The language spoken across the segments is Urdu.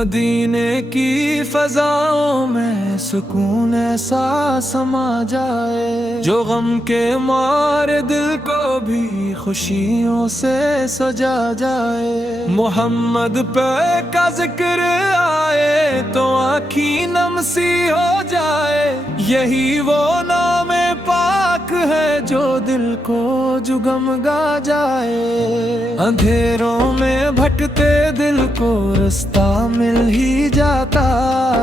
مدینے کی فضاؤں میں سکون ایسا سما جائے، جو غم کے مارے دل کو بھی خوشیوں سے سجا جائے۔ محمد پہ کا ذکر آئے تو آنکھیں نم سی ہو جائے، یہی وہ نام پاک ہے جو دل کو جگمگا جائے۔ اندھیروں میں بھٹکتے دل کو رستہ مل ہی جاتا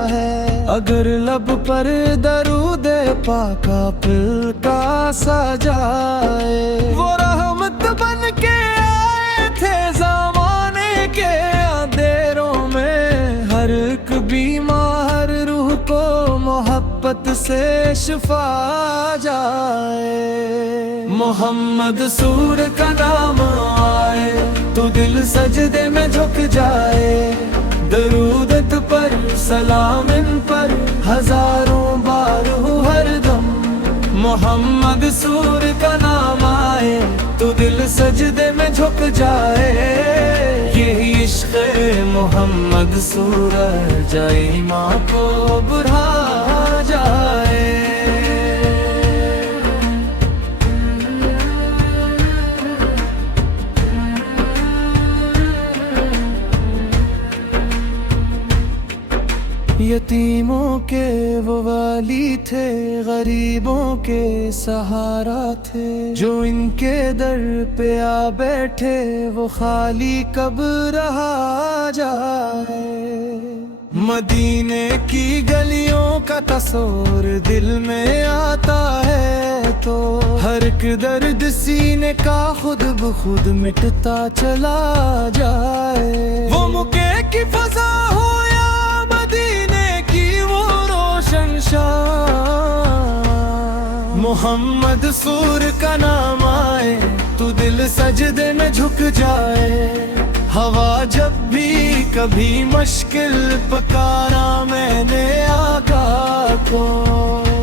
ہے، اگر لب پر درود پاک پل کا سا جائے۔ وہ رحمت بن کے آئے تھے زمانے کے اندھیروں میں، ہر ایک بیمار روح کو محبت سے شفا جائے۔ محمد سور کا نام آئے تو دل سجدے میں جھک جائے، درود پر سلام ان پر ہزاروں بار ہو ہر دم۔ محمد سور کا نام آئے تو دل سجدے میں جھک جائے، یہی عشق محمد سورج ایمان کو بڑھا جائے۔ یتیموں کے وہ والی تھے، غریبوں کے سہارا تھے، جو ان کے در پہ آ بیٹھے وہ خالی کب رہا جائے۔ مدینے کی گلیوں کا تصور دل میں آتا ہے تو ہر ایک درد سینے کا خود بخود مٹتا چلا جائے۔ وہ مکے کی فضا ہو محمد سور کا نام آئے تو دل سجدے میں جھک جائے۔ ہوا جب بھی کبھی مشکل پکارا میں نے آقا کو،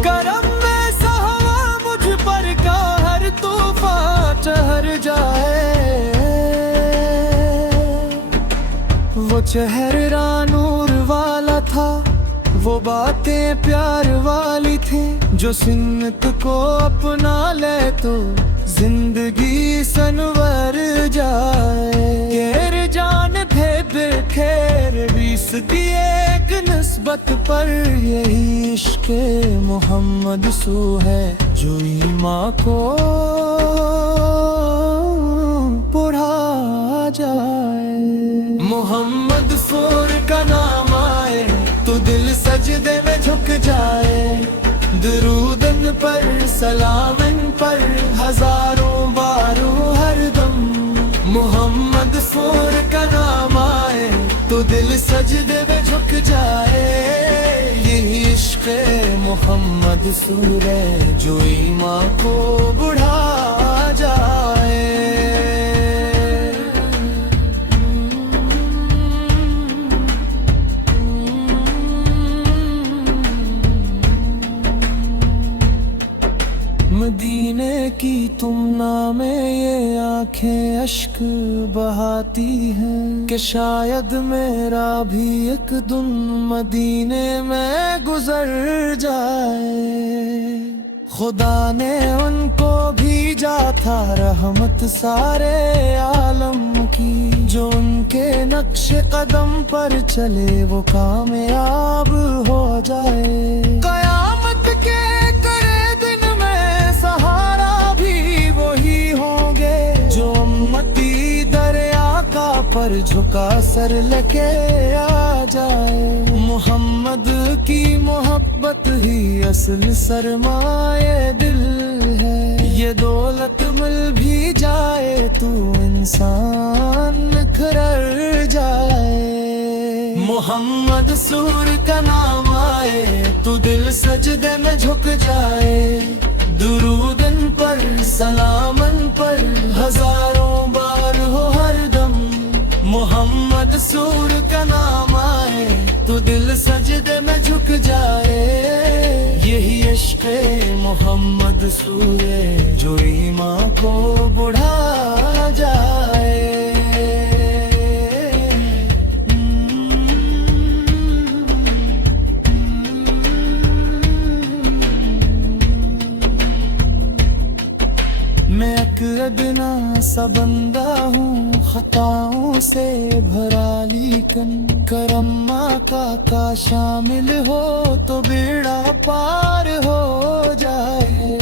کرم میں سہوا مجھ پر کا ہر طوفان ٹھہر جائے۔ وہ چہرہ نور والا تھا، وہ باتیں پیار والی تھیں، جو سنت کو اپنا لے تو زندگی سنور جائے۔ خیر جان تھے بخیر بیس کی ایک نسبت پر، یہی عشق محمد سو ہے جو ایمان کو بڑھا جائے۔ محمد سور کا نام آئے تو دل سجدے میں جھک جائے، درود ان پر سلام ان پر ہزاروں بار ہر دم۔ محمد سور کا نام آئے تو دل سجدے میں جھک جائے، یہی عشق محمد سور ہے جو ایمان کو بڑھا جائے۔ مدینے کی تم نام یہ آنکھیں اشک بہاتی ہیں کہ شاید میرا بھی ایک دن مدینے میں گزر جائے۔ خدا نے ان کو بھیجا تھا رحمت سارے عالم کی، جو ان کے نقش قدم پر چلے وہ کامیاب ہو جائے۔ قیامت کے پر جھکا سر لکے آ جائے۔ محمد کی محبت ہی اصل سرمایہ دل ہے، یہ دولت مل بھی جائے تو انسان نکھر جائے۔ محمد سور کا نام آئے تو دل سجدے میں جھک جائے، درود ان پر سلام ان پر ہزاروں بار ہو ہر دم۔ محمد سور کا نام آئے تو دل سجدے میں جھک جائے، یہی عشق محمد سور ہے جو ایمان کو بڑھا جائے۔ ادنا سا بندہ ہوں خطاؤں سے بھرا، لیکن کرم آقا کا شامل ہو تو بیڑا پار ہو جائے۔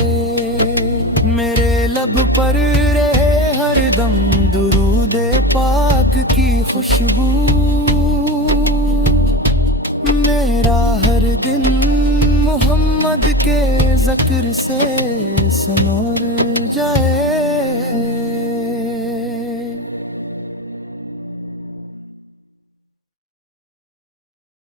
میرے لب پر رہے ہر دم درود پاک کی خوشبو، میرا ہر دن محمد کے ذکر سے سنور جائے۔